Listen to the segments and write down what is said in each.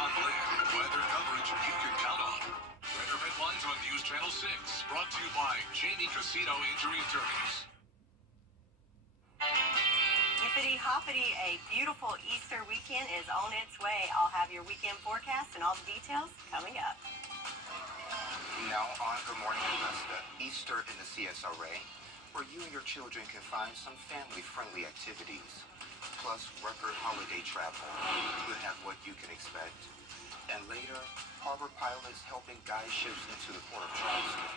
on land, weather coverage you can count on. Weather headlines on News Channel 6, brought to you by Jamie Casino Injury Attorneys. Hippity hoppity, a beautiful Easter weekend is on its way. I'll have your weekend forecast and all the details coming up. Now on Good Morning Augusta, Easter in the CSRA, where you and your children can find some family-friendly activities. Plus record holiday travel. You have what you can expect. And later, harbor pilots helping guide ships into the port of Charleston.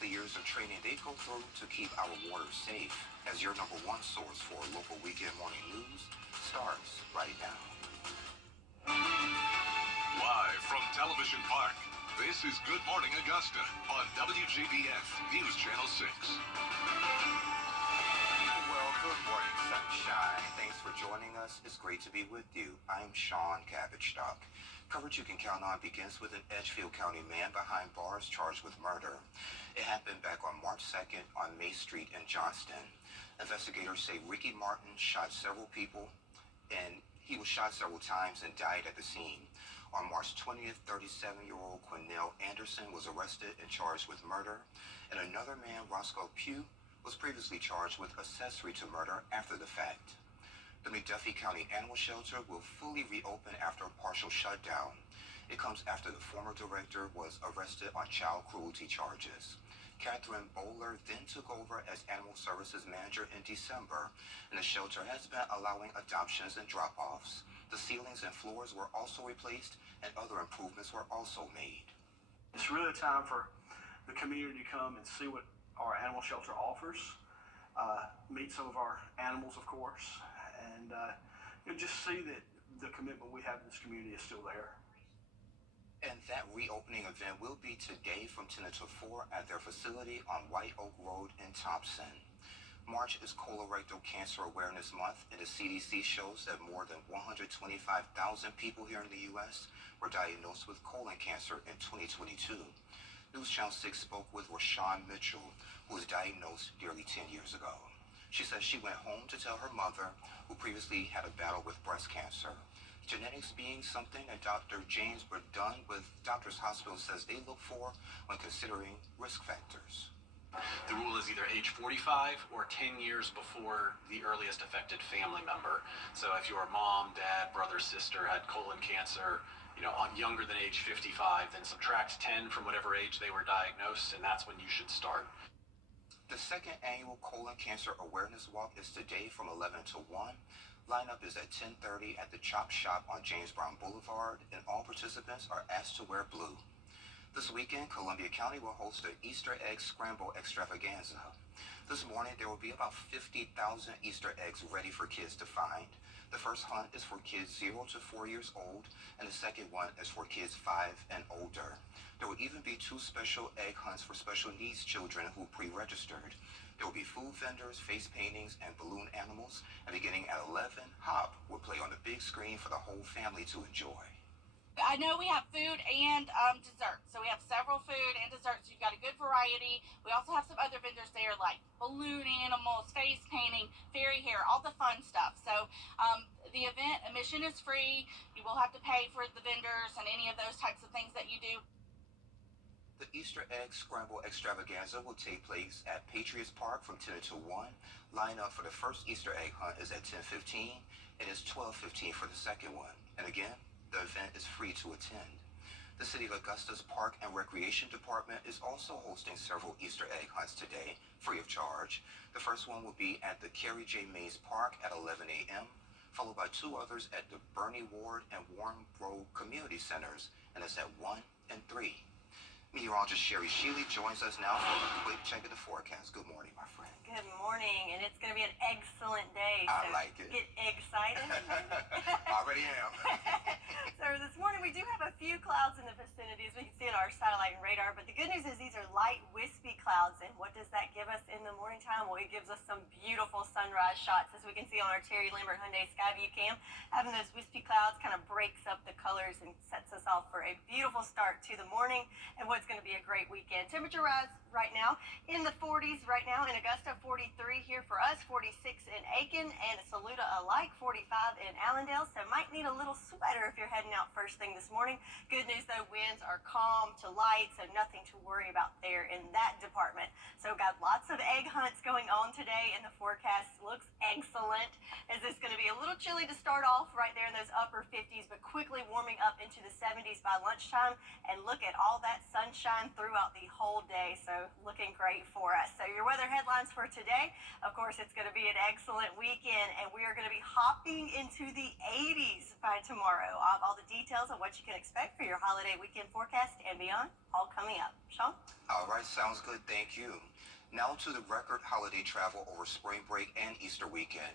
The years of training they go through to keep our waters safe, as your number one source for local weekend morning news starts right now. Live from Television Park, this is Good Morning Augusta on WJBF News Channel 6. Well, good morning, sunshine. Thanks for joining us. It's great to be with you. I'm Sean Cabbage-Stock. Coverage you can count on begins with an Edgefield County man behind bars charged with murder. It happened back on March 2nd on May Street in Johnston. Investigators say Ricky Martin shot several people, and he was shot several times and died at the scene. On March 20th, 37-year-old Quinnell Anderson was arrested and charged with murder, and another man, Roscoe Pugh, was previously charged with accessory to murder after the fact. The McDuffie County Animal Shelter will fully reopen after a partial shutdown. It comes after the former director was arrested on child cruelty charges. Catherine Bowler then took over as Animal Services Manager in December, and the shelter has been allowing adoptions and drop-offs. The ceilings and floors were also replaced, and other improvements were also made. It's really a time for the community to come and see what our animal shelter offers, meet some of our animals, of course, and just see that the commitment we have in this community is still there. And that reopening event will be today from 10 until 4 at their facility on White Oak Road in Thompson. March is Colorectal Cancer Awareness Month, and the CDC shows that more than 125,000 people here in the U.S. were diagnosed with colon cancer in 2022. News Channel 6 spoke with Rashawn Mitchell, who was diagnosed nearly 10 years ago. She says she went home to tell her mother, who previously had a battle with breast cancer. Genetics being something that Dr. James Burdunn with Doctors Hospital says they look for when considering risk factors. The rule is either age 45 or 10 years before the earliest affected family member. So if your mom, dad, brother, sister had colon cancer, younger than age 55, then subtract 10 from whatever age they were diagnosed, and that's when you should start. The second annual Colon Cancer Awareness Walk is today from 11 to 1. Lineup is at 10:30 at the Chop Shop on James Brown Boulevard, and all participants are asked to wear blue. This weekend, Columbia County will host an Easter egg scramble extravaganza. This morning, there will be about 50,000 Easter eggs ready for kids to find. The first hunt is for kids 0 to 4 years old, and the second one is for kids 5 and older. There will even be 2 special egg hunts for special needs children who pre-registered. There will be food vendors, face paintings, and balloon animals. And beginning at 11, Hop will play on the big screen for the whole family to enjoy. I know we have food and dessert. So we have several food and desserts. You've got a good variety. We also have some other vendors there like balloon animals, face painting, fairy hair, all the fun stuff. So the event admission is free. You will have to pay for the vendors and any of those types of things that you do. The Easter Egg Scramble Extravaganza will take place at Patriots Park from 10 to 1. Line up for the first Easter egg hunt is at 10:15 and it's 12:15 for the second one. And again, the event is free to attend. The City of Augusta's Park and Recreation Department is also hosting several Easter egg hunts today, free of charge. The first one will be at the Carrie J. Mays Park at 11 a.m., followed by 2 others at the Bernie Ward and Warren Grove Community Centers, and it's at 1 and 3. Meteorologist Sherry Sheely joins us now for a quick check of the forecast. Good morning, my friend. Good morning, and it's going to be an excellent day. I like it. Get excited. Already am. So this morning we do have a few clouds in the vicinity, as we can see on our satellite and radar, but the good news is these are light, wispy clouds, and what does that give us in the morning time? Well, it gives us some beautiful sunrise shots, as we can see on our Terry Lambert Hyundai Skyview cam. Having those wispy clouds kind of breaks up the colors and sets us off for a beautiful start to the morning. And what it's going to be a great weekend. Temperature rise right now in the 40s right now in Augusta, 43 here for us, 46 in Aiken, and Saluda alike, 45 in Allendale. So might need a little sweater if you're heading out first thing this morning. Good news though, winds are calm to light, so nothing to worry about there in that department. So got lots of egg hunts going on today, and the forecast looks excellent, as it's going to be a little chilly to start off right there in those upper 50s, but quickly warming up into the 70s by lunchtime. And look at all that sunshine throughout the whole day, so looking great for us. So your weather headlines for today, of course, it's going to be an excellent weekend, and we are going to be hopping into the 80s by tomorrow. I'll have all the details on what you can expect for your holiday weekend forecast and beyond, all coming up. Sean? All right, sounds good. Thank you. Now to the record holiday travel over spring break and Easter weekend.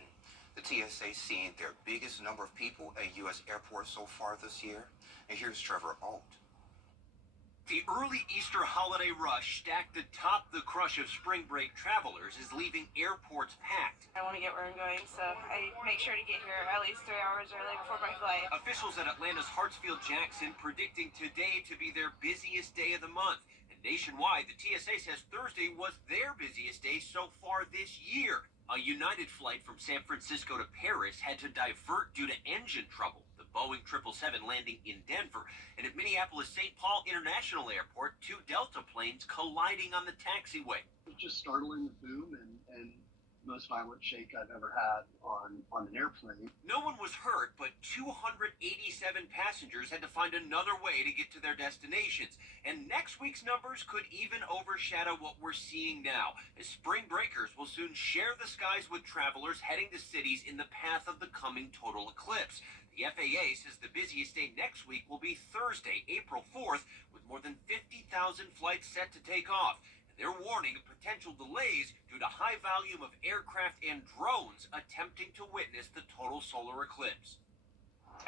The TSA seeing their biggest number of people at U.S. airports so far this year. And here's Trevor Alt. The early Easter holiday rush stacked atop the crush of spring break travelers is leaving airports packed. I want to get where I'm going, so I make sure to get here at least 3 hours early before my flight. Officials at Atlanta's Hartsfield-Jackson predicting today to be their busiest day of the month. And nationwide, the TSA says Thursday was their busiest day so far this year. A United flight from San Francisco to Paris had to divert due to engine trouble. The Boeing 777 landing in Denver, and at Minneapolis-St. Paul International Airport, 2 Delta planes colliding on the taxiway. It's just startling, the boom, and most violent shake I've ever had on an airplane. No one was hurt, but 287 passengers had to find another way to get to their destinations. And next week's numbers could even overshadow what we're seeing now, as spring breakers will soon share the skies with travelers heading to cities in the path of the coming total eclipse. The FAA says the busiest day next week will be Thursday, April 4th, with more than 50,000 flights set to take off. They're warning of potential delays due to high volume of aircraft and drones attempting to witness the total solar eclipse.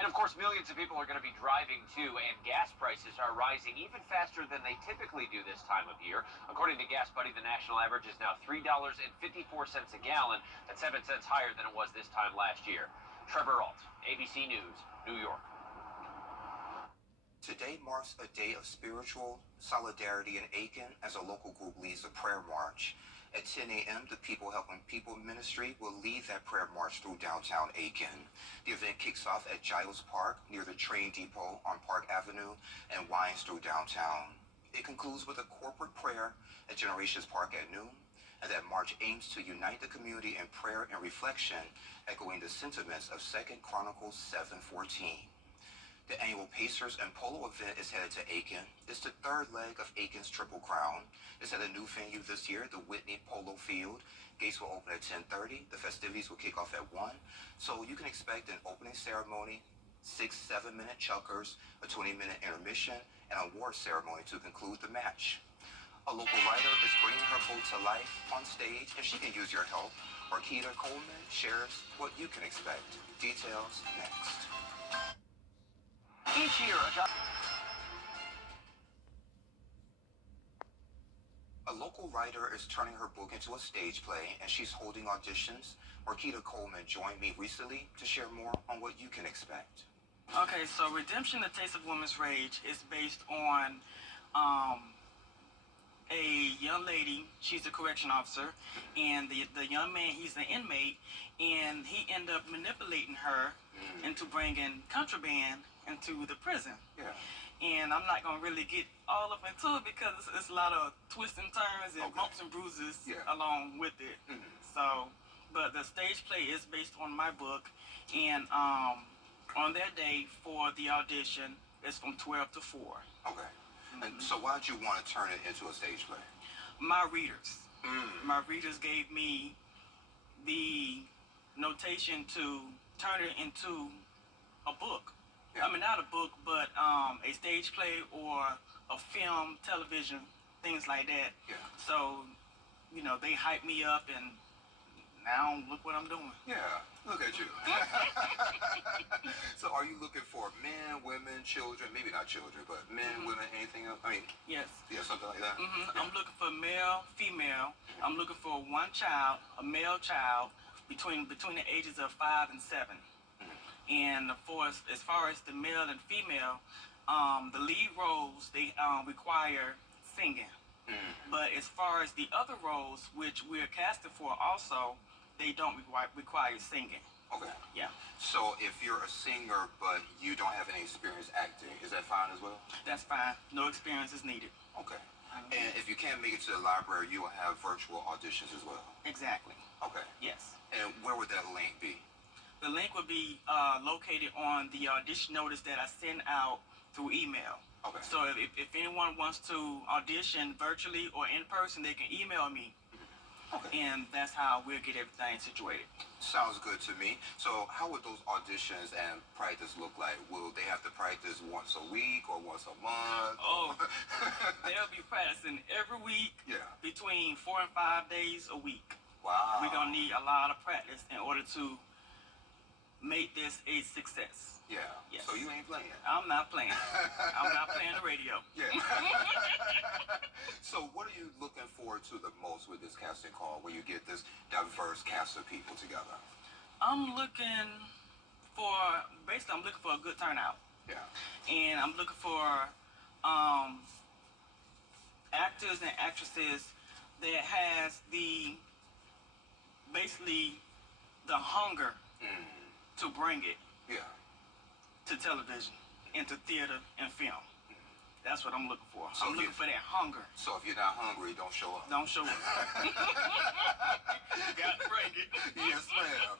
And of course, millions of people are going to be driving too, and gas prices are rising even faster than they typically do this time of year. According to Gas Buddy, the national average is now $3.54 a gallon. That's 7 cents higher than it was this time last year. Trevor Alt, ABC News, New York. Today marks a day of spiritual solidarity in Aiken as a local group leads a prayer march. At 10 a.m., the People Helping People Ministry will lead that prayer march through downtown Aiken. The event kicks off at Giles Park near the train depot on Park Avenue and winds through downtown. It concludes with a corporate prayer at Generations Park at noon, and that march aims to unite the community in prayer and reflection, echoing the sentiments of 2 Chronicles 7:14. The annual Pacers and Polo event is headed to Aiken. It's the third leg of Aiken's Triple Crown. It's at a new venue this year, the Whitney Polo Field. Gates will open at 10:30. The festivities will kick off at 1. So you can expect an opening ceremony, 6 7-minute chukkers, a 20-minute intermission, and an award ceremony to conclude the match. A local writer is bringing her boat to life on stage, and she can use your help. Orkita Coleman shares what you can expect. Details next. Each year, a local writer is turning her book into a stage play, and she's holding auditions. Orkita Coleman joined me recently to share more on what you can expect. Okay, so Redemption, The Taste of Woman's Rage is based on a young lady. She's a correction officer, and the young man, he's an inmate, and he ended up manipulating her into bringing contraband into the prison. Yeah. And I'm not going to really get all up into it because it's a lot of twists and turns and bumps and bruises along with it. So, but the stage play is based on my book, and on that day for the audition, it's from 12 to 4. Okay. And so why did you want to turn it into a stage play? My readers. My readers gave me the notation to turn it into a book. I mean, not a book, but a stage play or a film, television, things like that. Yeah. So, you know, they hype me up, and now look what I'm doing. Yeah, look at you. So are you looking for men, women, children, maybe not children, but men, women, anything else? I mean, yes. Yeah, something like that? Yeah. I'm looking for male, female. I'm looking for one child, a male child, between the ages of 5 and 7. And of course, as far as the male and female, the lead roles, they require singing. But as far as the other roles, which we're casted for also, they don't require singing. Okay. Yeah. So if you're a singer but you don't have any experience acting, is that fine as well? That's fine. No experience is needed. Okay. And if you can't make it to the library, you will have virtual auditions as well. Exactly. Okay. Yes. And where would that link be? The link would be located on the audition notice that I send out through email. Okay. So if anyone wants to audition virtually or in person, they can email me. Okay. And that's how we'll get everything situated. Sounds good to me. So how would those auditions and practice look like? Will they have to practice once a week or once a month? Oh, they'll be practicing every week. Yeah. Between 4 and 5 days a week. Wow. We're going to need a lot of practice in order to make this a success. Yeah. Yes. So you ain't playing. I'm not playing. I'm not playing the radio. Yeah. So what are you looking forward to the most with this casting call where you get this diverse cast of people together? I'm looking for a good turnout. Yeah. And I'm looking for actors and actresses that has basically the hunger to bring it Yeah. to television, into theater and film. That's what I'm looking for. So I'm looking for that hunger. So if you're not hungry, don't show up. Don't show up. You got to bring it. Yes, ma'am.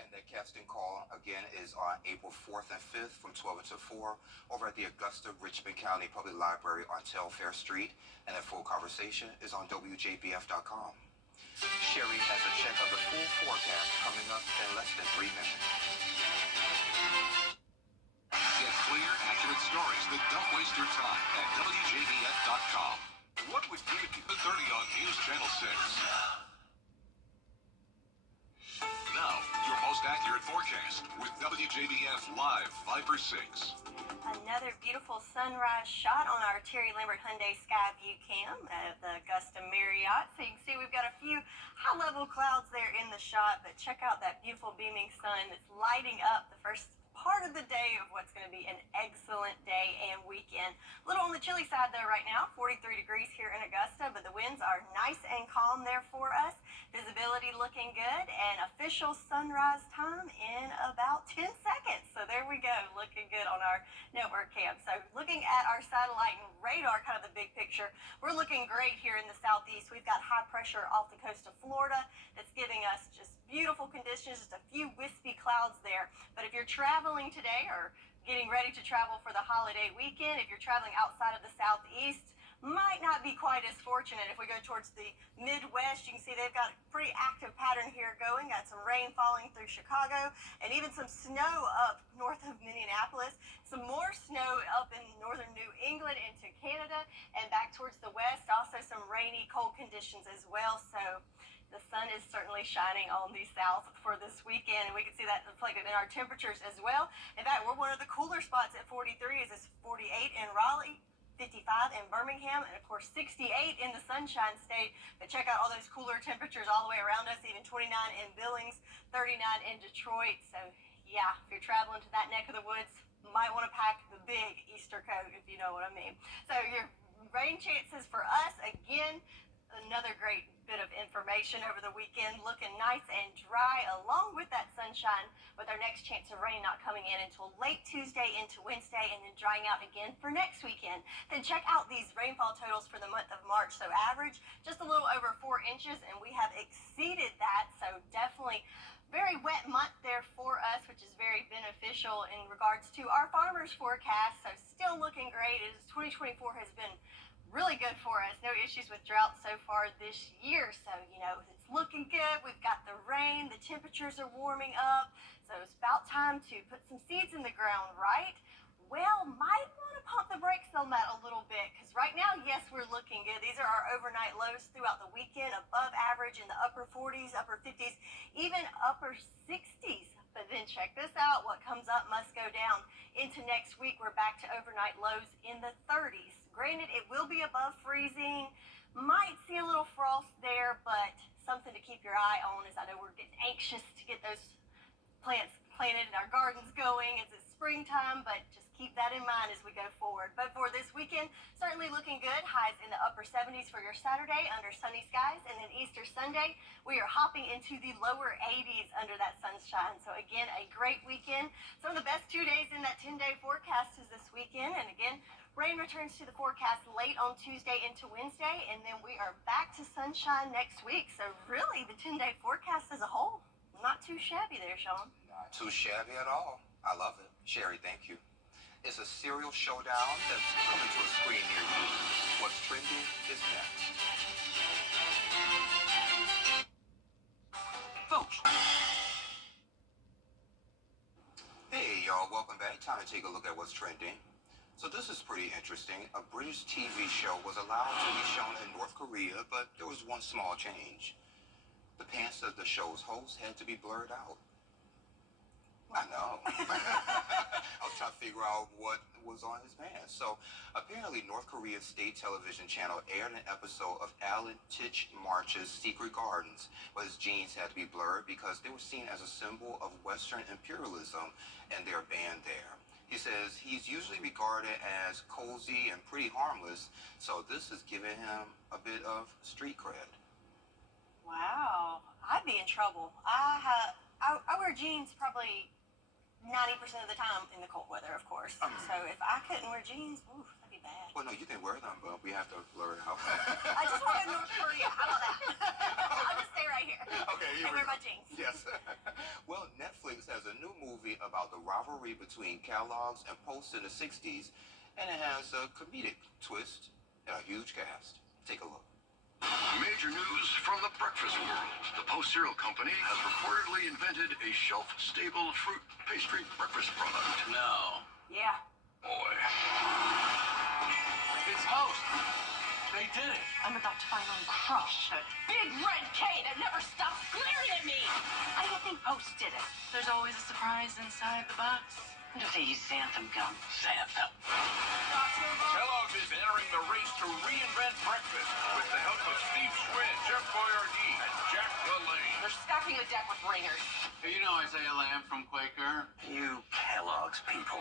And the casting call, again, is on April 4th and 5th from 12 until 4 over at the Augusta Richmond County Public Library on Telfair Street. And the full conversation is on WJBF.com. Sherry has a check of the full forecast coming up in less than 3 minutes. Get clear, accurate stories that don't waste your time at WJBF.com. What would you do? 30 on News Channel 6. Now, your most accurate forecast with WJBF Live 5 for 6. Another beautiful sunrise shot on our Terry Lambert Hyundai Skyview cam at the Augusta Marriott. So you can see we've got a few high-level clouds there in the shot, but check out that beautiful beaming sun that's lighting up the first part of the day of what's going to be an excellent day and weekend. A little on the chilly side though right now, 43 degrees here in Augusta, but the winds are nice and calm there for us. Visibility looking good, and official sunrise time in about 10 seconds. So there we go, looking good on our network cam. So looking at our satellite and radar, kind of the big picture, we're looking great here in the southeast. We've got high pressure off the coast of Florida that's giving us just beautiful conditions, just a few wispy clouds there. But if you're traveling today or getting ready to travel for the holiday weekend, if you're traveling outside of the southeast, might not be quite as fortunate. If we go towards the Midwest, you can see they've got a pretty active pattern here going. Got some rain falling through Chicago and even some snow up north of Minneapolis. Some more snow up in northern New England into Canada and back towards the west. Also some rainy, cold conditions as well. So the sun is certainly shining on the south for this weekend, and we can see that reflected in our temperatures as well. In fact, we're one of the cooler spots at 43. Is this 48 in Raleigh, 55 in Birmingham, and of course 68 in the Sunshine State. But check out all those cooler temperatures all the way around us, even 29 in Billings, 39 in Detroit. So yeah, if you're traveling to that neck of the woods, you might want to pack the big Easter coat, if you know what I mean. So your rain chances for us, again, another great bit of information over the weekend, looking nice and dry along with that sunshine, with our next chance of rain not coming in until late Tuesday into Wednesday, and then drying out again for next weekend. Then check out these rainfall totals for the month of March. So average just a little over 4 inches, and we have exceeded that. So definitely very wet month there for us, which is very beneficial in regards to our farmers forecast. So still looking great. 2024 has been really good for us. No issues with drought so far this year. So, you know, it's looking good. We've got the rain. The temperatures are warming up. So it's about time to put some seeds in the ground, right? Well, might want to pump the brakes on that a little bit, because right now, yes, we're looking good. These are our overnight lows throughout the weekend, above average in the upper 40s, upper 50s, even upper 60s. But then check this out. What comes up must go down. Into next week, we're back to overnight lows in the 30s. Granted, it will be above freezing. Might see a little frost there, but something to keep your eye on, as I know we're getting anxious to get those plants planted and our gardens going. It's springtime, but just keep that in mind as we go forward. But for this weekend, certainly looking good. Highs in the upper 70s for your Saturday under sunny skies. And then Easter Sunday, we are hopping into the lower 80s under that sunshine. So again, a great weekend. Some of the best 2 days in that 10-day forecast is this weekend. And again, rain returns to the forecast late on Tuesday into Wednesday. And then we are back to sunshine next week. So really, the 10-day forecast as a whole, not too shabby there, Sean. Not too shabby at all. I love it. Sherry, thank you. It's a serial showdown that's coming to a screen near you. What's trending is next. Folks. Hey, y'all. Welcome back. Time to take a look at what's trending. So this is pretty interesting. A British TV show was allowed to be shown in North Korea, but there was one small change. The pants of the show's host had to be blurred out. I know. I was trying to figure out what was on his pants. So apparently North Korea's state television channel aired an episode of Alan Titchmarsh's Secret Gardens, but his jeans had to be blurred because they were seen as a symbol of Western imperialism, and they're banned there. He says he's usually regarded as cozy and pretty harmless, so this is giving him a bit of street cred. Wow, I'd be in trouble. I wear jeans probably 90% of the time in the cold weather, of course. So if I couldn't wear jeans, ooh, that'd be bad. Well, no, you can wear them, but we have to blur it out. I just want to go to North Korea. How about that? I'll just stay right here. Okay, and wear my jeans. Yes. Well, Netflix has a new movie about the rivalry between Kellogg's and Post in the 60s, and it has a comedic twist and a huge cast. Take a look. Major news from the breakfast world. The Post Cereal Company has reportedly invented a shelf-stable fruit pastry breakfast product. No. Yeah. Boy. It's Post. They did it. I'm about to finally crush that big red K that never stops glaring at me. I don't think Post did it. There's always a surprise inside the box. What if they use xanthan gum? Xanthan. Kellogg's is entering the race to reinvent breakfast with the help of Steve Schwinn, Jeff Boyardee, and Jack LaLanne. They're stacking the deck with ringers. Hey, you know Isaiah Lamb from Quaker? You Kellogg's people.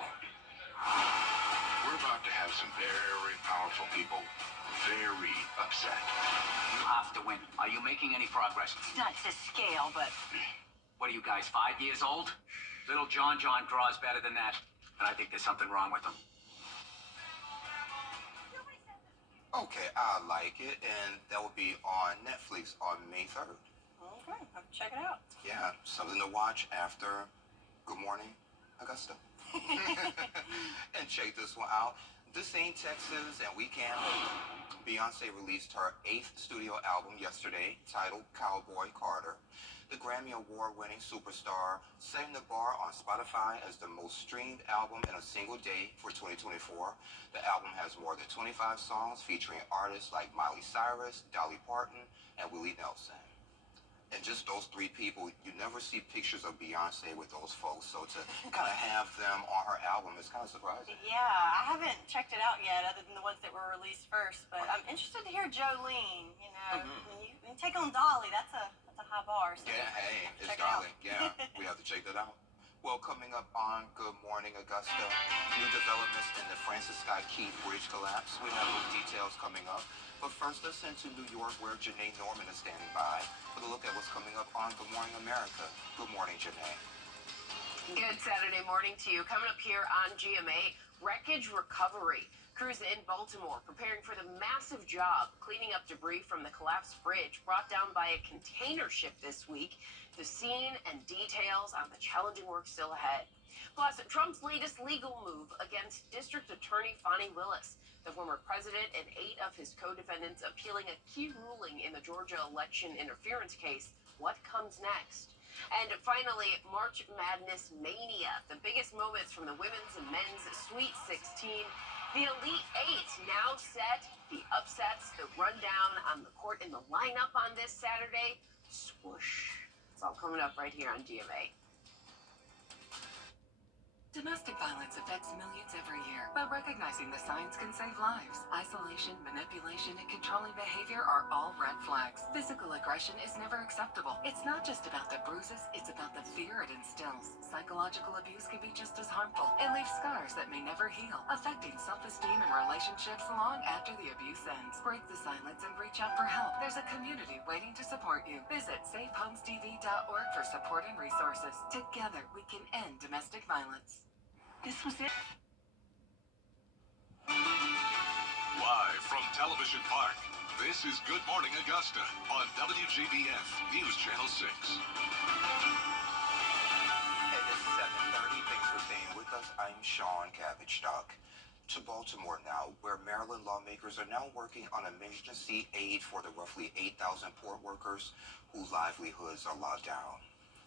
We're about to have some very powerful people very upset. You have to win. Are you making any progress? It's not to scale, but What are you guys, 5 years old? Little John draws better than that. And I think there's something wrong with him. Okay, I like it, and that will be on Netflix on May 3rd. Okay, I'll check it out. Yeah, something to watch after Good Morning, Augusta. And check this one out. This ain't Texas, and we can't wait. Beyonce released her 8th studio album yesterday, titled Cowboy Carter. The Grammy Award-winning superstar setting the bar on Spotify as the most streamed album in a single day for 2024. The album has more than 25 songs featuring artists like Miley Cyrus, Dolly Parton, and Willie Nelson. And just those three people, you never see pictures of Beyonce with those folks, so to kind of have them on her album is kind of surprising. Yeah, I haven't checked it out yet, other than the ones that were released first. But I'm interested to hear Jolene. You know, when you take on Dolly, that's a high bar. So Yeah, hey, it's check it out. Dolly. Yeah, we have to check that out. Well, coming up on Good Morning Augusta, new developments in the Francis Scott Key Bridge collapse. We have those details coming up. But first, let's send to New York, where Janae Norman is standing by with a look at what's coming up on Good Morning America. Good morning, Janae. Good Saturday morning to you. Coming up here on GMA, wreckage recovery. Crews in Baltimore preparing for the massive job cleaning up debris from the collapsed bridge brought down by a container ship this week. The scene and details on the challenging work still ahead. Plus, Trump's latest legal move against District Attorney Fani Willis, the former president, and 8 of his co-defendants appealing a key ruling in the Georgia election interference case. What comes next? And finally, March Madness Mania, the biggest moments from the women's and men's Sweet 16. The Elite 8 now set, the upsets, the rundown on the court, and the lineup on this Saturday. Swoosh. It's all coming up right here on GMA. Domestic violence affects millions every year, but recognizing the signs can save lives. Isolation, manipulation, and controlling behavior are all red flags. Physical aggression is never acceptable. It's not just about the bruises, it's about the fear it instills. Psychological abuse can be just as harmful. It leaves scars that may never heal, affecting self-esteem and relationships long after the abuse ends. Break the silence and reach out for help. There's a community waiting to support you. Visit safehomestv.org for support and resources. Together, we can end domestic violence. This was it. Live from Television Park, this is Good Morning Augusta on WJBF News Channel 6. It is 7:30. Thanks for staying with us. I'm Sean Cabbage. To Baltimore now, where Maryland lawmakers are now working on emergency aid for the roughly 8,000 port workers whose livelihoods are locked down.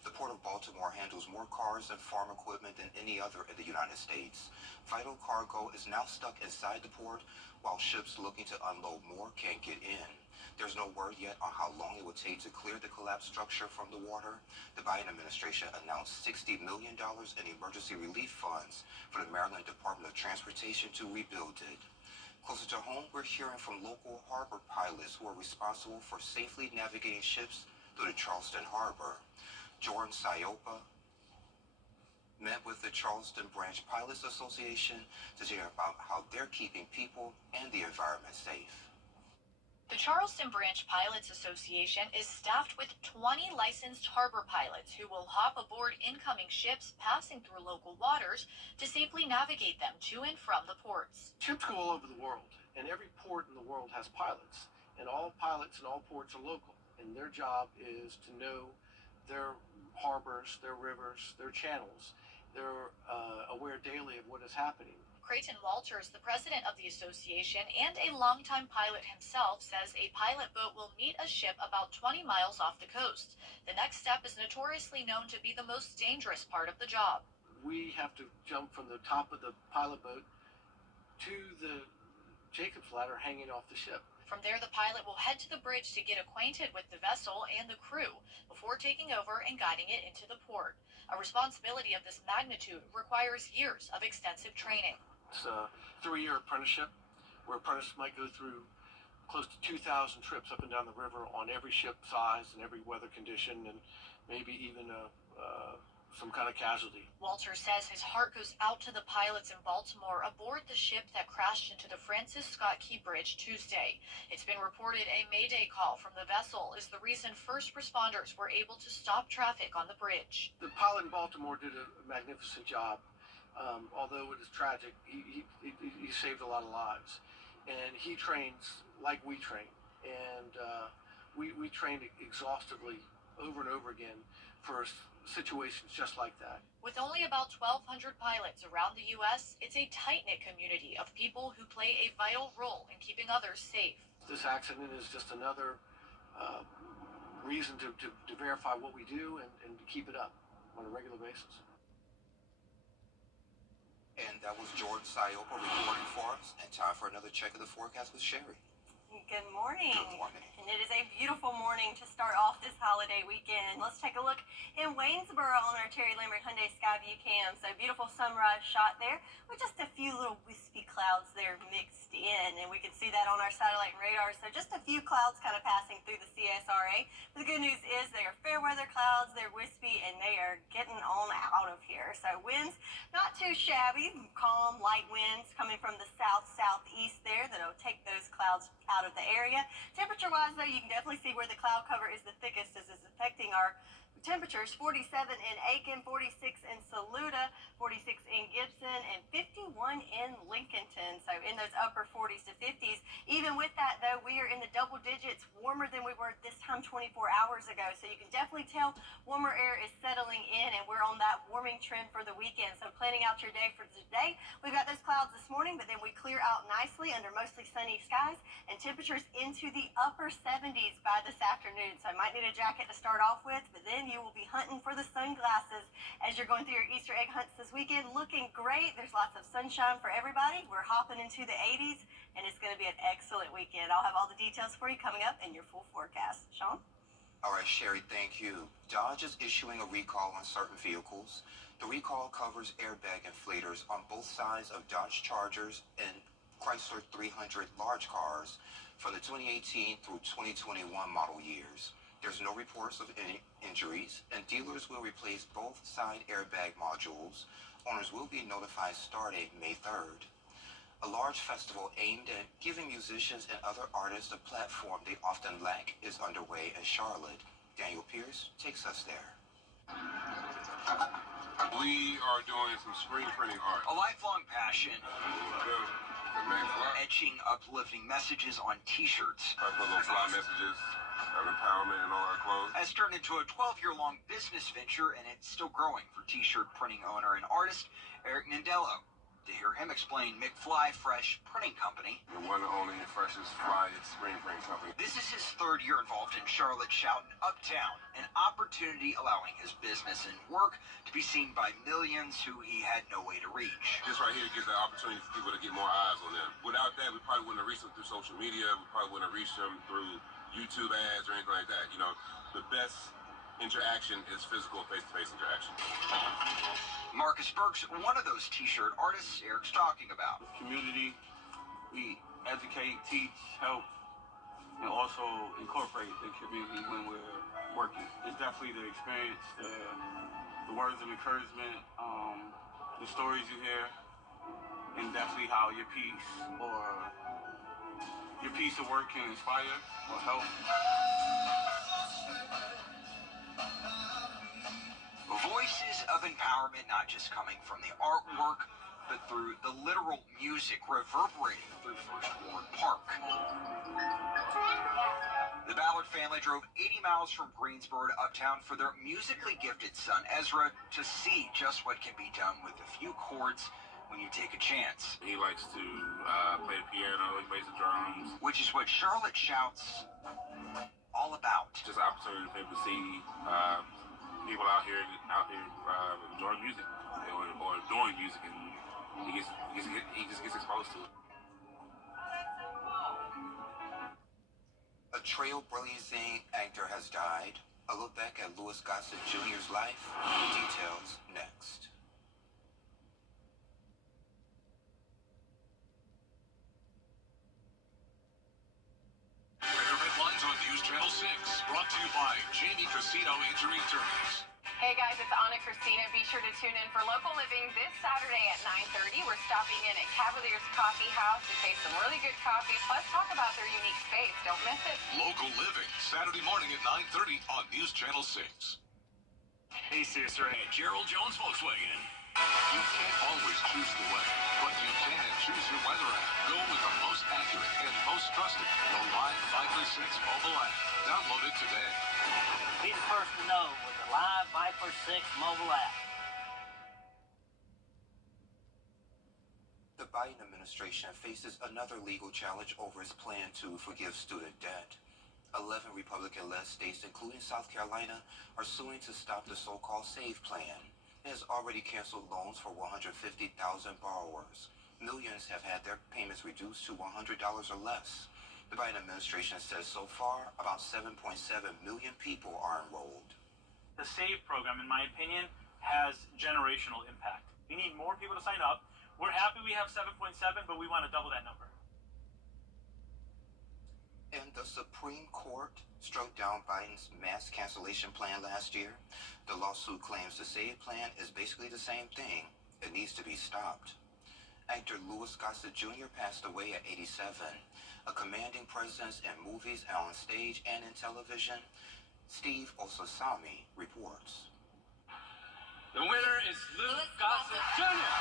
The Port of Baltimore handles more cars and farm equipment than any other in the United States. Vital cargo is now stuck inside the port, while ships looking to unload more can't get in. There's no word yet on how long it would take to clear the collapsed structure from the water. The Biden administration announced $60 million in emergency relief funds for the Maryland Department of Transportation to rebuild it. Closer to home, we're hearing from local harbor pilots who are responsible for safely navigating ships through the Charleston Harbor. Jordan Sayopa met with the Charleston Branch Pilots Association to hear about how they're keeping people and the environment safe. The Charleston Branch Pilots Association is staffed with 20 licensed harbor pilots who will hop aboard incoming ships passing through local waters to safely navigate them to and from the ports. Ships go all over the world, and every port in the world has pilots, and all pilots in all ports are local, and their job is to know their harbors, their rivers, their channels. They're aware daily of what is happening. Creighton Walters, the president of the association and a longtime pilot himself, says a pilot boat will meet a ship about 20 miles off the coast. The next step is notoriously known to be the most dangerous part of the job. We have to jump from the top of the pilot boat to the Jacob's ladder hanging off the ship. From there, the pilot will head to the bridge to get acquainted with the vessel and the crew before taking over and guiding it into the port. A responsibility of this magnitude requires years of extensive training. It's a 3-year apprenticeship where apprentices might go through close to 2,000 trips up and down the river on every ship size and every weather condition, and maybe even some kind of casualty. Walter says his heart goes out to the pilots in Baltimore aboard the ship that crashed into the Francis Scott Key Bridge Tuesday. It's been reported a mayday call from the vessel is the reason first responders were able to stop traffic on the bridge. The pilot in Baltimore did a magnificent job. Although it is tragic, he saved a lot of lives. And he trains like we train. And we trained exhaustively over and over again for situations just like that. With only about 1,200 pilots around the U.S., it's a tight-knit community of people who play a vital role in keeping others safe. This accident is just another reason to verify what we do and to keep it up on a regular basis. And that was Jordan Sayopa reporting for us. And time for another check of the forecast with Sherry. Good morning. Good morning. And it is a beautiful morning to start off this holiday weekend. Let's take a look in Waynesboro on our Terry Lambert Hyundai Skyview cam. So beautiful sunrise shot there with just a few little wispy clouds there mixed in. And we can see that on our satellite and radar. So just a few clouds kind of passing through the CSRA. But the good news is they are fair weather clouds. They're wispy and they are getting on out of here. So winds not too shabby. Calm, light winds coming from the south-southeast there that'll take those clouds out of the area. Temperature-wise, though, you can definitely see where the cloud cover is the thickest as it's affecting our temperatures. 47 in Aiken, 46 in Saluda, 46 in Gibson, and 51 in Lincolnton. So in those upper 40s to 50s. Even with that, though, we are in the double digits, warmer than we were this time 24 hours ago. So you can definitely tell warmer air is settling in, and we're on that warming trend for the weekend. So planning out your day for today, we've got those clouds this morning, but then we clear out nicely under mostly sunny skies and temperatures into the upper 70s by this afternoon. So I might need a jacket to start off with, but then you will be hunting for the sunglasses as you're going through your Easter egg hunts this weekend. Looking great. There's lots of sunshine for everybody. We're hopping into the 80s, and it's going to be an excellent weekend. I'll have all the details for you coming up in your full forecast. Sean? All right, Sherry, thank you. Dodge is issuing a recall on certain vehicles. The recall covers airbag inflators on both sides of Dodge Chargers and Chrysler 300 large cars from the 2018 through 2021 model years. There's no reports of any injuries, and dealers will replace both side airbag modules. Owners will be notified starting May 3rd. A large festival aimed at giving musicians and other artists a platform they often lack is underway in Charlotte. Daniel Pierce takes us there. We are doing some screen printing art. A lifelong passion. Etching uplifting messages on t-shirts. I put little fly messages of empowerment in all our clothes. Has turned into a 12-year-long business venture, and it's still growing for t-shirt printing owner and artist Eric Nandello. To hear him explain McFly Fresh Printing Company. The one and only freshest, flyest screen printing company. This is his third year involved in Charlotte Shoutin' Uptown, an opportunity allowing his business and work to be seen by millions who he had no way to reach. This right here gives the opportunity for people to get more eyes on them. Without that, we probably wouldn't have reached them through social media. We probably wouldn't have reached them through YouTube ads or anything like that. You know, the best interaction is physical face-to-face interaction. Marcus Burke's one of those t-shirt artists Eric's talking about. Community, we educate, teach, help, and also incorporate the community when we're working. It's definitely the experience, the words of encouragement, the stories you hear, and definitely how your piece of work can inspire or help. Voices of empowerment not just coming from the artwork, but through the literal music reverberating through First Ward Park. The Ballard family drove 80 miles from Greensboro to Uptown for their musically gifted son, Ezra, to see just what can be done with a few chords when you take a chance. He likes to play the piano, he plays the drums. Which is what Charlotte Shouts all about. Just an opportunity for people to see people out here enjoying music or doing music, and he just gets exposed to it. A trailblazing actor has died. A look back at Louis Gossett Jr.'s life. Details next. Weather headlines on News Channel 6, brought to you by Jamie Casino Injury Attorneys. Hey guys, it's Anna Christina. Be sure to tune in for Local Living this Saturday at 9:30. We're stopping in at Cavaliers Coffee House to taste some really good coffee, plus talk about their unique space. Don't miss it. Local Living, Saturday morning at 9:30 on News Channel 6. Hey, sister. At Gerald Jones Volkswagen. You can't always choose the weather, but you can choose your weather app. Go with the most accurate and most trusted, the Live 536 mobile app. Download it today. Be the first to know with the Live Viper 6 mobile app. The Biden administration faces another legal challenge over its plan to forgive student debt. 11 Republican-led states, including South Carolina, are suing to stop the so-called SAVE plan. It has already canceled loans for 150,000 borrowers. Millions have had their payments reduced to $100 or less. The Biden administration says so far, about 7.7 million people are enrolled. The SAVE program, in my opinion, has generational impact. We need more people to sign up. We're happy we have 7.7, but we want to double that number. And the Supreme Court struck down Biden's mass cancellation plan last year. The lawsuit claims the SAVE plan is basically the same thing. It needs to be stopped. Actor Louis Gossett Jr. passed away at 87. A commanding presence in movies and on stage and in television. Steve Osasami reports. The winner is Louis Gossett Jr.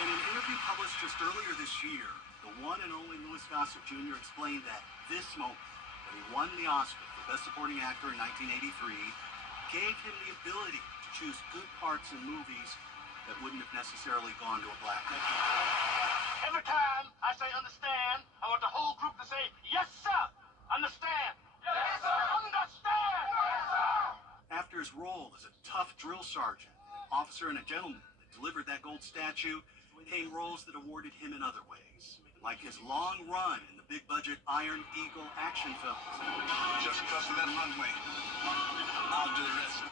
In an interview published just earlier this year, the one and only Louis Gossett Jr. explained that this moment, when he won the Oscar for Best Supporting Actor in 1983, gave him the ability to choose good parts in movies that wouldn't have necessarily gone to a black man. Every time I say understand, I want the whole group to say, yes, sir, understand. Yes, sir, understand. Yes, sir. After his role as a tough drill sergeant, officer, and a gentleman that delivered that gold statue, came roles that awarded him in other ways, like his long run in the the big-budget Iron Eagle action films. Just cross that runway. I'll do the rest.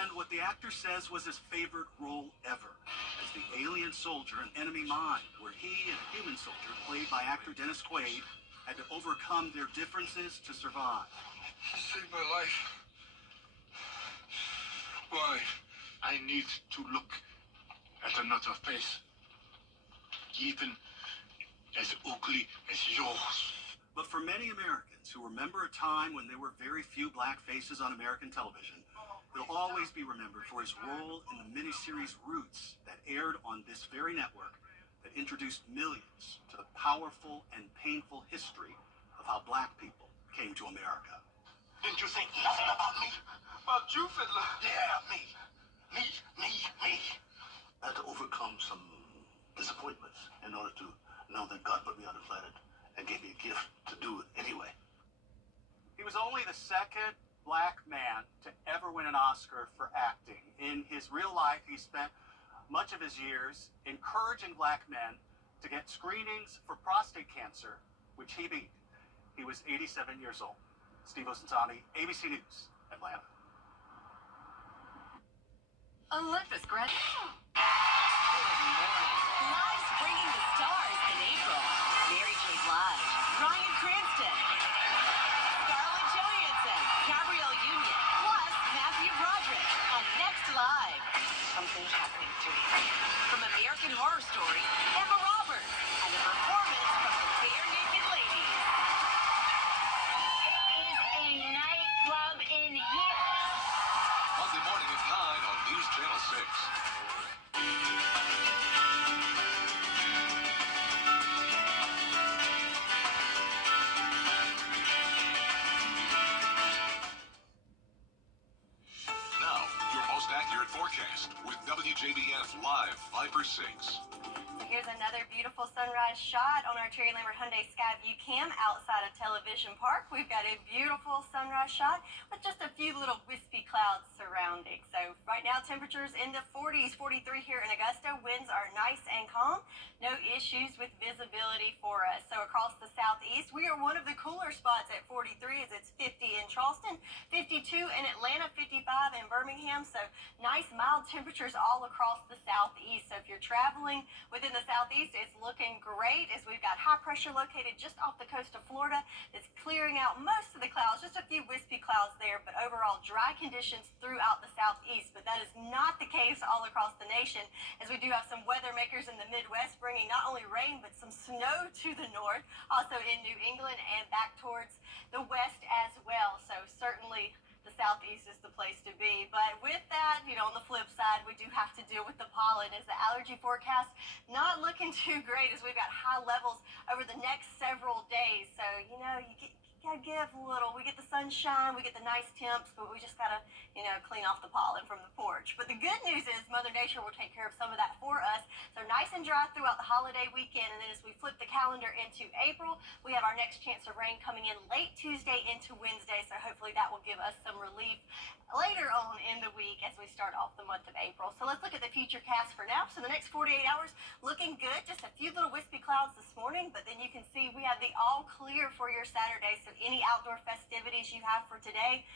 And what the actor says was his favorite role ever, as the alien soldier in Enemy Mine, where he and a human soldier, played by actor Dennis Quaid, had to overcome their differences to survive. You saved my life. Why? I need to look at another face, even as ugly as yours. But for many Americans who remember a time when there were very few black faces on American television, he'll always be remembered for his role in the miniseries Roots that aired on this very network that introduced millions to the powerful and painful history of how black people came to America. Didn't you think nothing about me? About you, Fiddler? Yeah, me. Me. I had to overcome some disappointments in order to know that God put me on the planet and gave me a gift to do it anyway. He was only the second black man to ever win an Oscar for acting. In his real life, he spent much of his years encouraging black men to get screenings for prostate cancer, which he beat. He was 87 years old. Steve Osunsami, ABC News, Atlanta. Olympus grad. Live's bringing the stars in April. Mary J. Blige, Bryan Cranston, Scarlett Johansson, Gabrielle Union, plus Matthew Broderick on Next Live. Something's happening to you. From American Horror Story, Emma Roberts, and a performance from the Bare Naked Ladies. Is a nightclub in here? Monday morning at 9 on News Channel 6. Now, your most accurate forecast with WJBF Live 5 for 6. So here's another beautiful sunrise shot on our Terry Lambert Hyundai Skyview Cam outside of Television Park. We've got a beautiful sunrise shot with just a few little wispy clouds surrounding. So right now temperatures in the 40s, 43 here in Augusta. Winds are nice and calm. No issues with visibility for us. So across the southeast, we are one of the cooler spots at 43 as it's 50 in Charleston, 52 in Atlanta, 55 in Birmingham. So nice mild temperatures all across the southeast. So if you're traveling within the southeast, it's looking great as we've got high pressure located just off the coast of Florida. It's clearing out most of the clouds, just a few wispy clouds there, but overall dry conditions throughout the southeast. But that is not the case all across the nation, as we do have some weather makers in the Midwest bringing not only rain but some snow to the north, also in New England and back towards the west as well. So certainly the southeast is the place to be. But with that, on the flip side, we do have to deal with the pollen, as the allergy forecast not looking too great as we've got high levels over the next several days. So, you gotta give a little. We get the sunshine, we get the nice temps, but we just gotta, clean off the pollen from the porch. But the good news is Mother Nature will take care of some of that for us. So nice and dry throughout the holiday weekend. And then as we flip the calendar into April, we have our next chance of rain coming in late Tuesday into Wednesday. So hopefully that will give us some relief later on in the week as we start off the month of April. So let's look at the future cast for now. So the next 48 hours looking good. Just a few little wispy clouds this morning, but then you can see we have the all clear for your Saturday. So any outdoor festivities you have for today,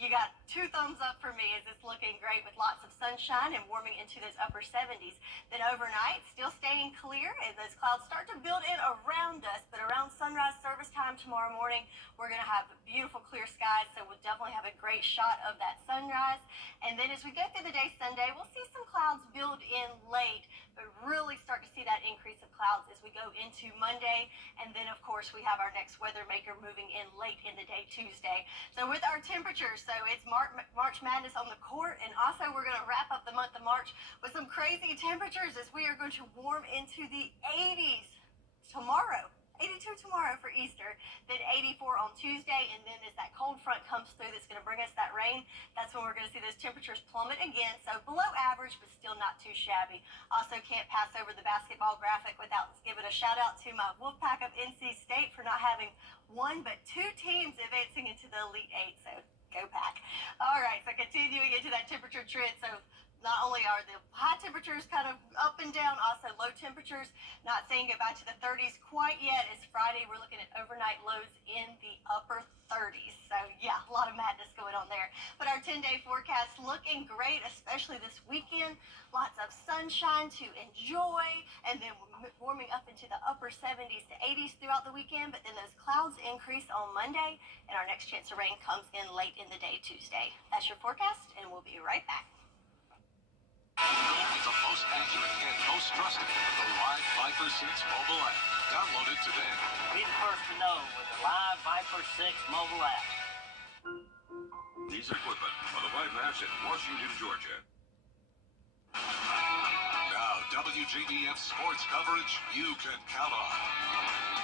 you got 2 thumbs up for me, as it's looking great with lots of sunshine and warming into those upper 70s. Then overnight, still staying clear, and those clouds start to build in around us, but around sunrise service time tomorrow morning, we're going to have beautiful clear skies, so we'll definitely have a great shot of that sunrise. And then as we go through the day Sunday, we'll see some clouds build in late, but really start to see that increase of clouds as we go into Monday. And then, of course, we have our next weather maker moving in late in the day Tuesday. So with our temperatures, so it's March Madness on the court, and also we're going to wrap up the month of March with some crazy temperatures as we are going to warm into the 80s tomorrow. 82 tomorrow for Easter, then 84 on Tuesday, and then as that cold front comes through that's going to bring us that rain, that's when we're going to see those temperatures plummet again, so below average, but still not too shabby. Also can't pass over the basketball graphic without giving a shout out to my Wolfpack of NC State for not having 1 but 2 teams advancing into the Elite 8, so go Pack. All right, so continuing into that temperature trend, so not only are the high temperatures kind of up and down, also low temperatures. Not saying goodbye to the 30s quite yet. It's Friday. We're looking at overnight lows in the upper 30s. So, yeah, a lot of madness going on there. But our 10-day forecast looking great, especially this weekend. Lots of sunshine to enjoy, and then warming up into the upper 70s to 80s throughout the weekend. But then those clouds increase on Monday, and our next chance of rain comes in late in the day Tuesday. That's your forecast, and we'll be right back. The most accurate and most trusted, the Live Viper 6 mobile app. Download it today. Be the first to know with the Live Viper 6 mobile app. These equipment on the Viper apps in Washington, Georgia. Now, WJBF sports coverage you can count on.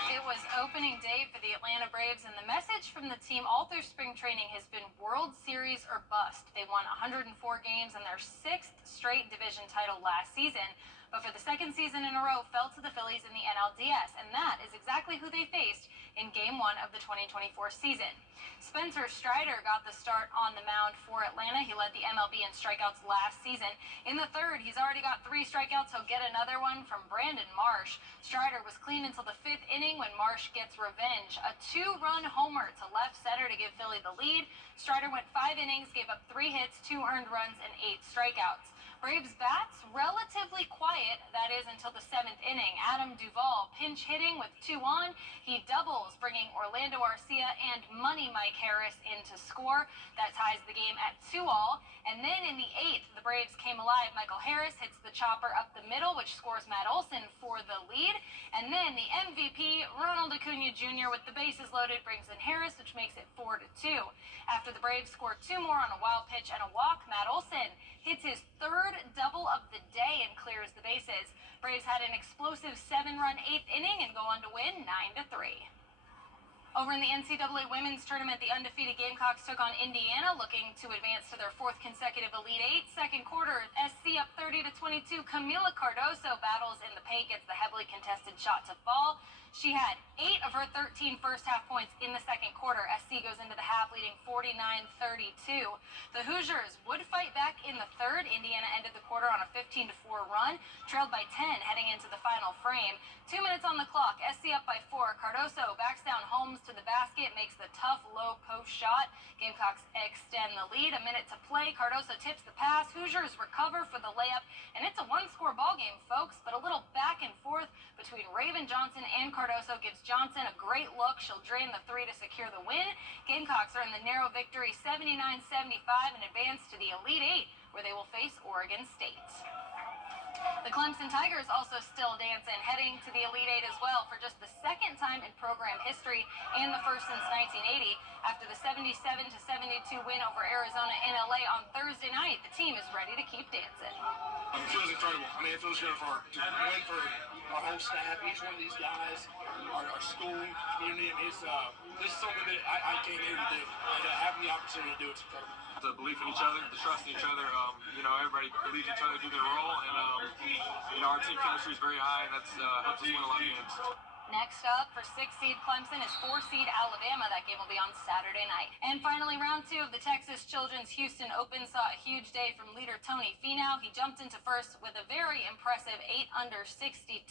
It was opening day for the Atlanta Braves, and the message from the team all through spring training has been World Series or bust. They won 104 games and their 6th straight division title last season, but for the 2nd season in a row fell to the Phillies in the NLDS, and that is exactly who they faced in Game 1 of the 2024 season. Spencer Strider got the start on the mound for Atlanta. He led the MLB in strikeouts last season. In the 3rd, he's already got 3 strikeouts. He'll get another one from Brandon Marsh. Strider was clean until the 5th inning when Marsh gets revenge. A 2-run homer to left center to give Philly the lead. Strider went 5 innings, gave up 3 hits, 2 earned runs, and 8 strikeouts. Braves bats relatively quiet, that is until the 7th inning. Adam Duvall pinch hitting with 2 on. He doubles, bringing Orlando Arcia and Money Mike Harris in to score. That ties the game at 2-all. And then in the 8th, the Braves came alive. Michael Harris hits the chopper up the middle, which scores Matt Olson for the lead. And then the MVP, Ronald Acuna Jr., with the bases loaded, brings in Harris, which makes it 4-2. After the Braves scored 2 more on a wild pitch and a walk, Matt Olson hits his 3rd double of the day and clears the bases. Braves had an explosive 7-run 8th inning and go on to win 9-3. Over in the NCAA Women's Tournament, the undefeated Gamecocks took on Indiana, looking to advance to their 4th consecutive Elite Eight. Second quarter, SC up 30-22. Camila Cardoso battles in the paint, gets the heavily contested shot to fall. She had 8 of her 13 first-half points in the second quarter. SC goes into the half leading 49-32. The Hoosiers would fight back in the 3rd. Indiana ended the quarter on a 15-4 run, trailed by 10 heading into the final frame. 2 minutes on the clock, SC up by 4. Cardoso backs down Holmes to the basket, makes the tough low post shot. Gamecocks extend the lead. A minute to play. Cardoso tips the pass. Hoosiers recover for the layup, and it's a 1-score ball game, folks, but a little back and forth between Raven Johnson and Cardoso gives Johnson a great look. She'll drain the 3 to secure the win. Gamecocks are in the narrow victory 79-75 and advance to the Elite Eight, where they will face Oregon State. The Clemson Tigers also still dancing, heading to the Elite Eight as well for just the 2nd time in program history and the 1st since 1980. After the 77-72 win over Arizona in LA on Thursday night, the team is ready to keep dancing. It feels incredible. I mean, it feels good to win for our whole staff, each one of these guys, our school, community. I mean, this is something that I came here to do, and having the opportunity to do it's incredible. The belief in each other, the trust in each other. Everybody believes each other, do their role, and our team chemistry is very high, and that's helps us win a lot of games. Next up for 6-seed Clemson is 4-seed Alabama. That game will be on Saturday night. And finally, round 2 of the Texas Children's Houston Open saw a huge day from leader Tony Finau. He jumped into first with a very impressive 8 under 62.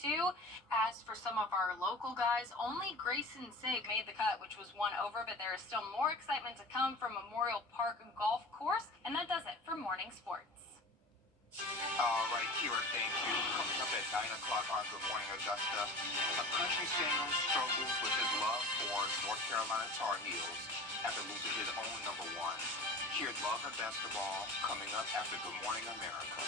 As for some of our local guys, only Grayson Sig made the cut, which was 1 over, but there is still more excitement to come from Memorial Park Golf Course. And that does it for Morning Sports. All right, Kira, thank you. Coming up at 9 o'clock on Good Morning Augusta, a country singer struggles with his love for North Carolina Tar Heels after losing his own number 1. Hear Love and Basketball coming up after Good Morning America.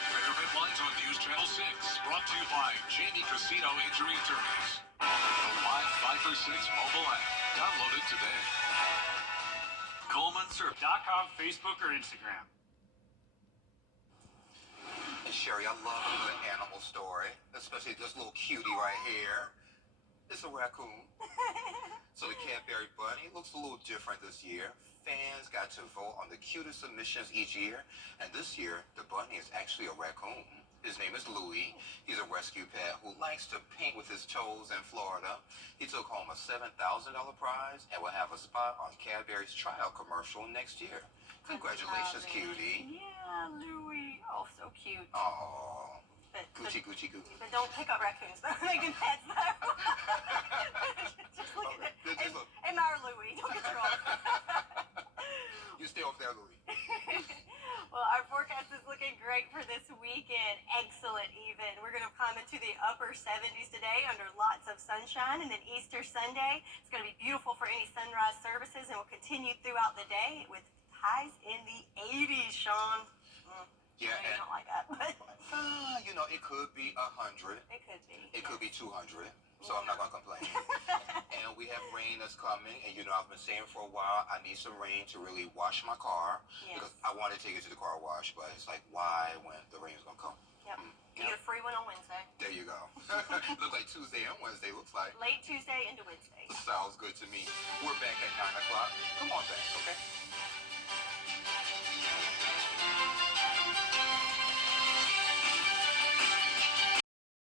Better headlines on News Channel 6, brought to you by Jamie Casino Injury Attorneys. The Live Viper 6 mobile app. Download it today. ColemanServe.com, Facebook, or Instagram. Sherry, I love a good animal story, especially this little cutie right here. It's a raccoon. So the Cadbury Bunny looks a little different this year. Fans got to vote on the cutest submissions each year, and this year, the bunny is actually a raccoon. His name is Louie. He's a rescue pet who likes to paint with his toes in Florida. He took home a $7,000 prize and will have a spot on Cadbury's trial commercial next year. Congratulations, cutie. Yeah. Louie. Oh, so cute. Oh, But Gucci. But don't pick up raccoons. They're making pets though. Just look at it. Admire Louie. Don't get you wrong. You stay off there, Louis. Well, our forecast is looking great for this weekend. Excellent even. We're going to climb into the upper 70s today under lots of sunshine. And then Easter Sunday, it's going to be beautiful for any sunrise services and will continue throughout the day with highs in the 80s, Sean. Yeah, I don't like that, but it could be 100. it could be. It could be 200. So I'm not gonna complain. And we have rain that's coming, and I've been saying for a while I need some rain to really wash my car because I want to take it to the car wash, but it's like why when the rain's gonna come? Yep. You get a free one on Wednesday. There you go. Look like Tuesday and Wednesday looks like. Late Tuesday into Wednesday. Sounds good to me. We're back at 9 o'clock. Come on back, okay?